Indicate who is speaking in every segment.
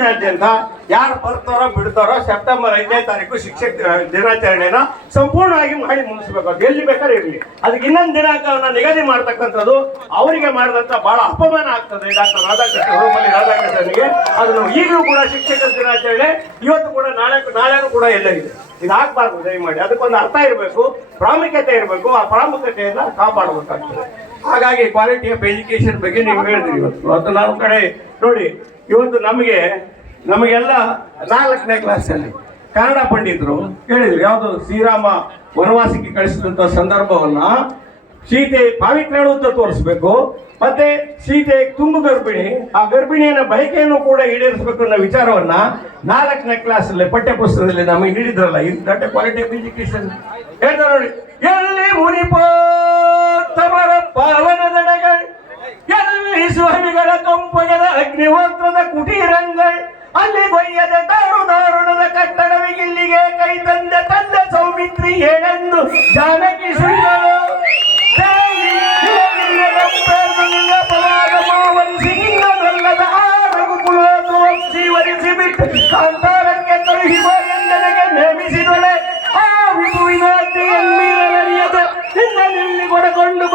Speaker 1: ಅಂತ ಯಾರು ಬರ್ತಾರೋ ಬಿಡ್ತಾರೋ ಸೆಪ್ಟೆಂಬರ್ ಐದನೇ ತಾರೀಕು ಶಿಕ್ಷಕ ದಿನಾಚರಣೆನ ಸಂಪೂರ್ಣವಾಗಿ ಮಾಡಿ ಮುಗಿಸ್ಬೇಕು. ಅದು ಎಲ್ಲಿ ಬೇಕಾದ್ರೆ ಇರಲಿ. ಅದಕ್ಕೆ ಇನ್ನೊಂದು ದಿನಾಂಕವನ್ನ ನಿಗದಿ ಮಾಡ್ತಕ್ಕಂಥದ್ದು ಅವರಿಗೆ ಮಾಡಿದಂತ ಬಹಳ ಅಪಮಾನ ಆಗ್ತದೆ ಡಾಕ್ಟರ್ ರಾಧಾಕೃಷ್ಣ ರೂಪಲ್ಲಿ ರಾಧಾಕೃಷ್ಣನಿಗೆ. ಅದನ್ನು ಈಗಲೂ ಕೂಡ ಶಿಕ್ಷಕರ ದಿನಾಚರಣೆ, ಇವತ್ತು ಕೂಡ ನಾಳೆ ನಾಳೆನೂ ಕೂಡ ಎಲ್ಲ ಇದೆ ಇದು ಆಗ್ಬಾರ್ದು ದಯಮಾಡಿ. ಅದಕ್ಕೊಂದು ಅರ್ಥ ಇರಬೇಕು, ಪ್ರಾಮುಖ್ಯತೆ ಇರಬೇಕು, ಆ ಪ್ರಾಮುಖ್ಯತೆಯನ್ನ ಕಾಪಾಡಬೇಕಾಗ್ತದೆ. ಹಾಗಾಗಿ ಕ್ವಾಲಿಟಿ ಆಫ್ ಎಜುಕೇಶನ್ ಬಗ್ಗೆ ನೀವು ಹೇಳಿದ್ರಿ ಇವತ್ತು. ಅದು ನಾವು ಕಡೆ ನೋಡಿ, ಇವತ್ತು ನಮಗೆ, ನಮಗೆಲ್ಲ ನಾಲ್ಕನೇ ಕ್ಲಾಸಲ್ಲಿ ಕನ್ನಡ ಪಂಡಿತರು ಹೇಳಿದ್ರು. ಯಾವುದು? ಶ್ರೀರಾಮ ವನವಾಸಕ್ಕೆ ಕಳಿಸಿದಂತ ಸಂದರ್ಭವನ್ನ ಸೀತೆ ಪಾವಿತ್ರಣ ಅಂತ ತೋರಿಸ್ಬೇಕು. ಮತ್ತೆ ಸೀತೆ ತುಂಬು ಗರ್ಭಿಣಿ, ಆ ಗರ್ಭಿಣಿಯನ್ನ ಬಯಕೆಯನ್ನು ಕೂಡ ಈಡೇರಿಸಬೇಕು ಅನ್ನೋ ವಿಚಾರವನ್ನ ನಾಲ್ಕನೇ ಕ್ಲಾಸ್ ಅಲ್ಲಿ ಪಠ್ಯ ಪುಸ್ತಕದಲ್ಲಿ ನಮಗೆ ನೀಡಿದ್ರಲ್ಲ. ಇದು ದೊಡ್ಡ ಕ್ವಾಲಿಟಿ ಆಫ್ ಎಜುಕೇಶನ್ ಹೇಳ್ತಾರೆ ನೋಡಿ. ಎಲ್ಲಿ ಮುನಿಪೋತ್ತಮರ ಪಾವನದಡಗಳು ಎಲ್ಲಿ ಸ್ವಾಮಿಗಳ ಕಂಪನದ ಅಗ್ನಿಹೋತ್ರದ ಕುಟೀರಂಗಳ್, ಅಲ್ಲಿ ಗೊಯ್ಯದ ದಾರು ದಾರುಣದ ಕಟ್ಟಡವಿಗಿಲ್ಲಿಗೆ ಕೈ ತಂದ ತಂದ ಸೌಮಿತ್ರಿ ಏನೆಂದು ಜಾನಕಿ ಸುಳ್ಳಲು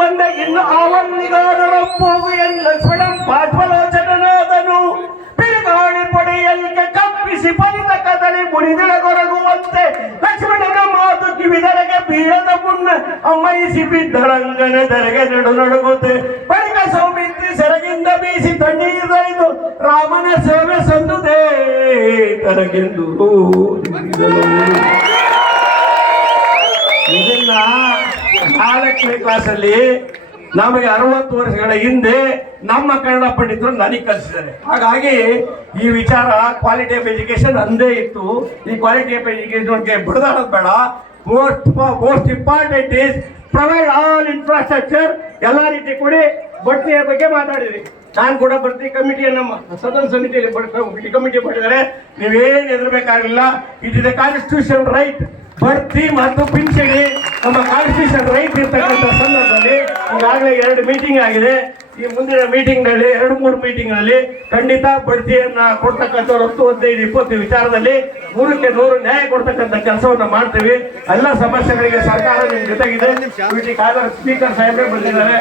Speaker 1: ಬಂದ ಇನ್ನು ಅವನ್ನಿಗಾದರಪ್ಪೋಗು ಎನ್ ಲಕ್ಷ್ಮಣಂ ಪಾಠ್ವಲೋಚನಾದನು ಬಿರುಗಾಳಿ ಪಡೆಯಲಿಕ್ಕೆ ಕಪ್ಪಿಸಿ ಫಲಿತ ಕದಲಿ ಮುನಿದಿಳಗೊರಗುವಂತೆ ಲಕ್ಷ್ಮಣನ ಮಾತು ಕಿವಿದರೆಗೆ ಬೀಳದ ಮುನ್ನ ಅಮ್ಮಯಿಸಿ ಬಿದ್ದಳಂಗನ ದರೆಗೆ ನಡು ನಡುಗುತ್ತೆ ಬಳಿಕ ಸೌಮಿತ್ರಿ ಸೆರಗಿಂದ ಬೀಸಿ ತಣ್ಣೀರೈದು ರಾಮನ ಸೇವೆ ಸಂದುದೇ ತನಗೆಂದು ನಾಲ್ಕನೇ ಕ್ಲಾಸಲ್ಲಿ ನಮಗೆ ಅರವತ್ತು ವರ್ಷಗಳ ಹಿಂದೆ ನಮ್ಮ ಕನ್ನಡ ಪಂಡಿತರು ನನಗೆ ಕಲಿಸಿದ್ದಾರೆ. ಹಾಗಾಗಿ ಈ ವಿಚಾರ ಕ್ವಾಲಿಟಿ ಆಫ್ ಎಜುಕೇಶನ್ ಅಂದೇ ಇತ್ತು. ಈ ಕ್ವಾಲಿಟಿ ಆಫ್ ಎಜುಕೇಶನ್ಗೆ ಬಿಡದಾಡೋದು ಬೇಡ. Most most important is provide all infrastructure ಎಲ್ಲ ರೀತಿ ಕೊಡಿ. ಬಡ್ತಿಯ ಬಗ್ಗೆ ಮಾತಾಡಿದ್ರಿ ನಾನು ಕೂಡ ಬರ್ತಿ ಕಮಿಟಿಯನ್ನು ಸದನ ಸಮಿತಿಯಲ್ಲಿ ಕಮಿಟಿ ಮಾಡಿದ್ದಾರೆ ನೀವೇನು ಹೆದರ್ಬೇಕಾಗಿಲ್ಲ. It is a constitution right ಬಡ್ತಿ ಮತ್ತು ಪಿಂಚಣಿ. ನಮ್ಮ ಕಾನ್ಸ್ಟಿಟ್ಯೂಷನ್ ರೈಟ್ ಇರ್ತಕ್ಕಂಥ ಸಂದರ್ಭದಲ್ಲಿ ಈಗಾಗಲೇ ಎರಡು ಮೀಟಿಂಗ್ ಆಗಿದೆ. ಈ ಮುಂದಿನ ಮೀಟಿಂಗ್ನಲ್ಲಿ, ಎರಡು ಮೂರು ಮೀಟಿಂಗ್ನಲ್ಲಿ ಖಂಡಿತ ಬಡ್ತಿಯನ್ನ ಕೊಡ್ತಕ್ಕಂಥವ್ರು ಹತ್ತು ಹದಿನೈದು ಇಪ್ಪತ್ತು ವಿಚಾರದಲ್ಲಿ ನೂರಕ್ಕೆ ನೂರು ನ್ಯಾಯ ಕೊಡ್ತಕ್ಕಂಥ ಕೆಲಸವನ್ನ ಮಾಡ್ತೀವಿ. ಎಲ್ಲ ಸಮಸ್ಯೆಗಳಿಗೆ ಸರ್ಕಾರ ನಿಮ್ ಜೊತೆಗಿದೆ. ಸ್ಪೀಕರ್ ಸಾಹೇಬ್ರೆ ಬಂದಿದ್ದಾರೆ.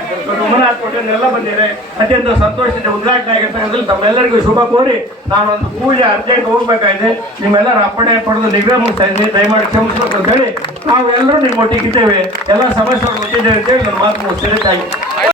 Speaker 1: ಪಟೇಲ್ ಎಲ್ಲ ಬಂದಿದ್ದಾರೆ. ಅತ್ಯಂತ ಸಂತೋಷದಿಂದ ಉದ್ಘಾಟನೆ ಆಗಿರ್ತಕ್ಕಂಥದ್ದು ತಮ್ಮೆಲ್ಲರಿಗೂ ಶುಭ ಕೋರಿ ನಾನೊಂದು ಪೂಜೆ ಅರ್ಜೆಂಟ್ ಹೋಗ್ಬೇಕಾಗಿದೆ. ನಿಮ್ಮೆಲ್ಲರ ಅಪ್ಪಣೆ ಪಡೆದು ನಿಗ್ರಹ ಮುಗಿಸ್ತಾ ಇದ್ದೀನಿ ದಯಮಾಡಿ ಕ್ಷಮಿಸ್ಬೇಕು ಅಂತ ಹೇಳಿ ನಾವು ಎಲ್ಲರೂ ನಿಮ್ಮ ಒಟ್ಟಿಗೆ ಇದ್ದೇವೆ ಎಲ್ಲ ಸಮಸ್ಯೆಗಳು ಗೊತ್ತಿದ್ದೇವೆ ಅಂತೇಳಿ ನನ್ನ ಮಾತು ಮುಗಿಸ್ತೇನೆ.